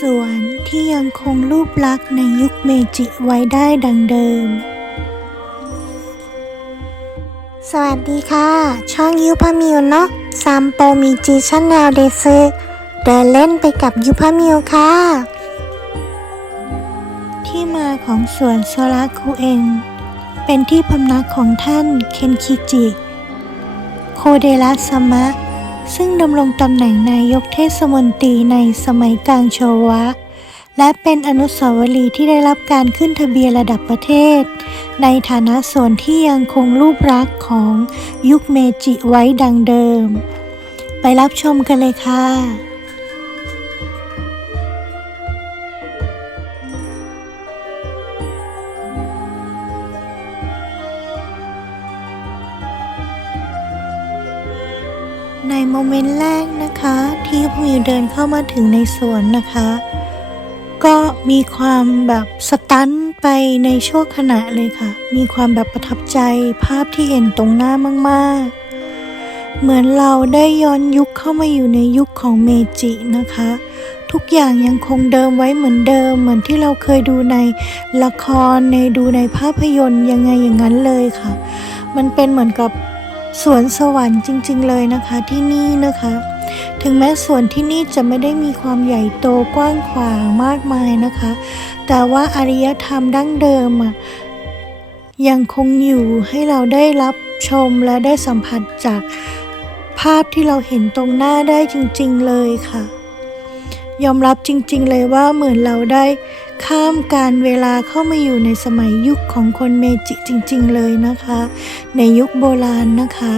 สวนที่ยังคงรูปลักษณ์ในยุคเมจิไว้ได้ดังเดิม สวัสดีค่ะ ช่องยูพามิวเนาะซัมโปมีจีชันแนลเดซึเดินเล่นไปกับยูพามิวค่ะ ที่มาของสวนโซราคุเอนเป็นที่พำนักของท่านเคนคิจิ โคเดระสมะ ซึ่งดำรงตำแหน่งนายกเทศมนตรีในสมัยกลางโชวะ และเป็นอนุสาวรีย์ที่ได้รับการขึ้นทะเบียนระดับประเทศ ในฐานะส่วนที่ยังคงรูปลักษณ์ของยุคเมจิไว้ดังเดิม ไปรับชมกันเลยค่ะ ในโมเมนต์แรกนะคะ ที่พมิวเดินเข้ามาถึงในสวนนะคะ ก็มีความแบบสตันไปในชั่วขณะเลยค่ะ มีความแบบประทับใจภาพที่เห็นตรงหน้ามากๆ เหมือนเราได้ย้อนยุคเข้ามาอยู่ในยุคของเมจินะคะ ทุกอย่างยังคงเดิมไว้เหมือนเดิม เหมือนที่เราเคยดูในละครในดูในภาพยนตร์ยังไงอย่างนั้นเลยค่ะ มันเป็นเหมือนกับ สวนสวรรค์จริง ๆ เลยนะคะที่นี่นะคะ ถึงแม้สวนที่นี่จะไม่ได้มีความใหญ่โตกว้างขวางมากมายนะคะ แต่ว่าอารยธรรมดั้งเดิมอะยังคงอยู่ให้เราได้รับชมและได้สัมผัสจากภาพที่เราเห็นตรงหน้าได้จริง ๆ เลยค่ะ ยอมรับจริง ๆ เลยว่าเหมือนเราได้ ข้ามการเวลาเข้ามาอยู่ในสมัยยุคของคนเมจิจริง ๆ เลยนะคะ ในยุคโบราณนะคะ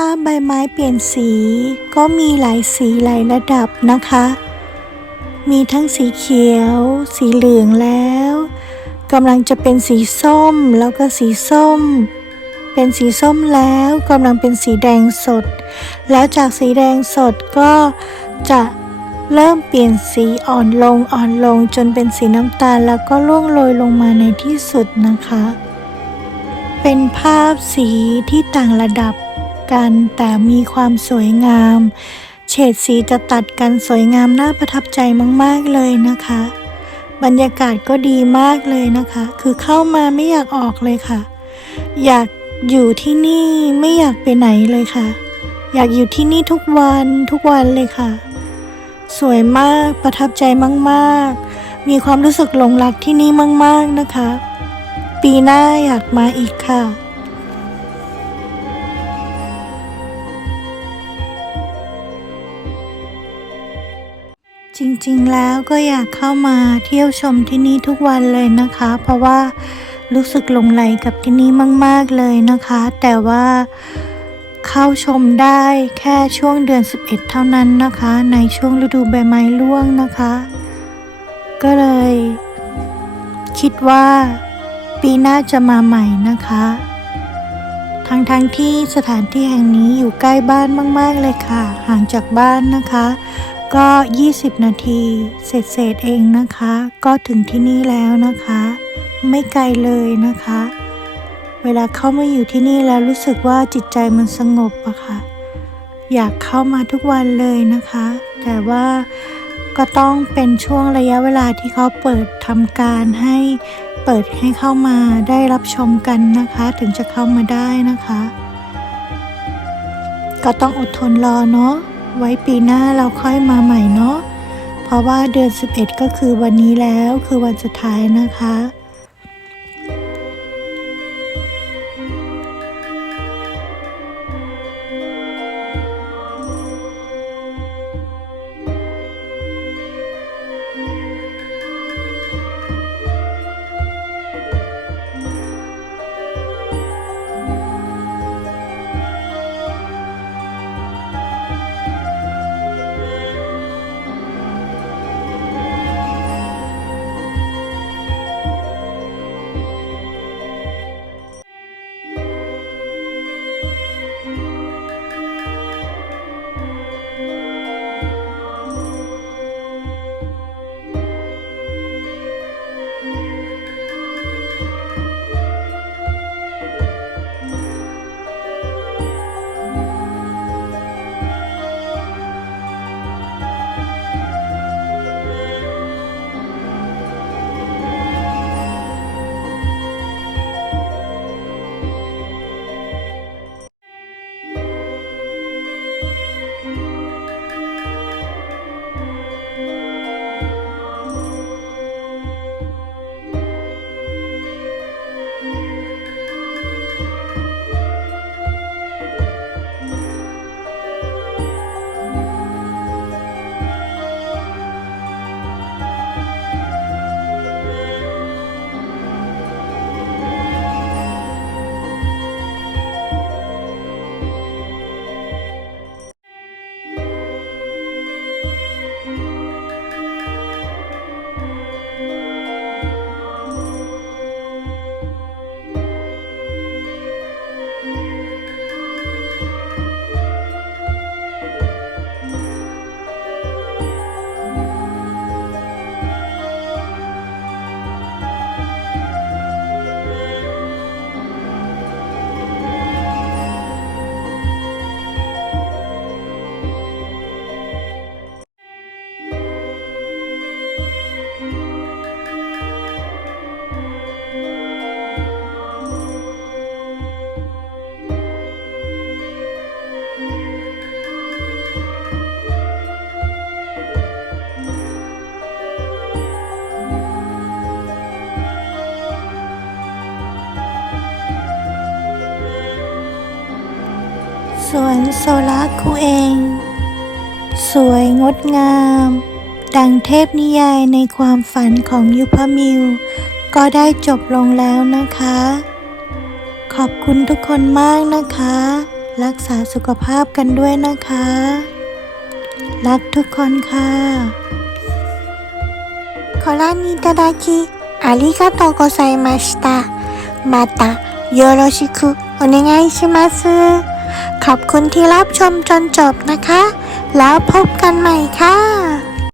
ภาพใบไม้เปลี่ยนสี ก็มีหลายสีหลายระดับนะคะ มีทั้งสีเขียว สีเหลืองแล้วกำลังจะเป็นสีส้มแล้วก็สีส้ม เป็นสีส้มแล้วกำลังเป็นสีแดงสด แล้วจากสีแดงสดก็จะเริ่มเปลี่ยนสีอ่อนลงอ่อนลงจนเป็นสีน้ำตาลแล้วก็ล่วงโรยลงมาในที่สุดนะคะ เป็นภาพสีที่ต่างระดับ กันแต่มีความสวยงาม เฉดสีจะตัดกันสวยงามน่าประทับใจมาก ๆ เลยนะคะ บรรยากาศก็ดีมากเลยนะคะ คือเข้ามาไม่อยากออกเลยค่ะ อยากอยู่ที่นี่ไม่อยากไปไหนเลยค่ะ อยากอยู่ที่นี่ทุกวันทุกวันเลยค่ะ สวยมากประทับใจมาก ๆ มีความรู้สึกหลงรักที่นี่มาก ๆ นะคะ ปีหน้าอยากมาอีกค่ะ จริงๆแล้วก็อยากเข้ามาเที่ยวชมที่นี่ทุกวันเลยนะคะ เพราะว่ารู้สึกหลงไหลกับที่นี่มาก ๆ เลยนะคะ แต่ว่าเข้าชมได้แค่ช่วงเดือน 11 เท่านั้นนะคะ ในช่วงฤดูใบไม้ร่วงนะคะ ก็เลย คิดว่า ปีหน้าจะมาใหม่นะคะ ทั้งๆทที่สถานที่แห่งนี้อยู่ใกล้บ้านมาก ๆ เลยค่ะ ห่างจากบ้านนะคะ ก็ 20 นาทีเสร็จๆเองนะคะ ก็ถึงที่นี่แล้วนะคะ ไม่ไกลเลยนะคะ เวลาเข้ามาอยู่ที่นี่แล้วรู้สึกว่าจิตใจมันสงบอะค่ะ อยากเข้ามาทุกวันเลยนะคะ แต่ว่าก็ต้องเป็นช่วงระยะเวลาที่เขาเปิดทำการให้เปิดให้เข้ามาได้รับชมกันนะคะ ถึงจะเข้ามาได้นะคะ ก็ต้องอดทนรอเนาะ ไว้ปีหน้าเราค่อยมาใหม่เนาะ เพราะว่าเดือน 11 ก็คือวันนี้แล้วคือวันสุดท้ายนะคะ วนโซลาคูเอง สวยงดงาม ดังเทพนิยายในความฝันของยุพมิว ก็ได้จบลงแล้วนะคะ ขอบคุณทุกคนมากนะคะ รักษาสุขภาพกันด้วยนะคะ รักทุกคนค่ะขอลาณิต覧いただきありがとうございました。またよろしくお願いします。 ขอบคุณที่รับชมจนจบนะคะ แล้วพบกันใหม่ค่ะ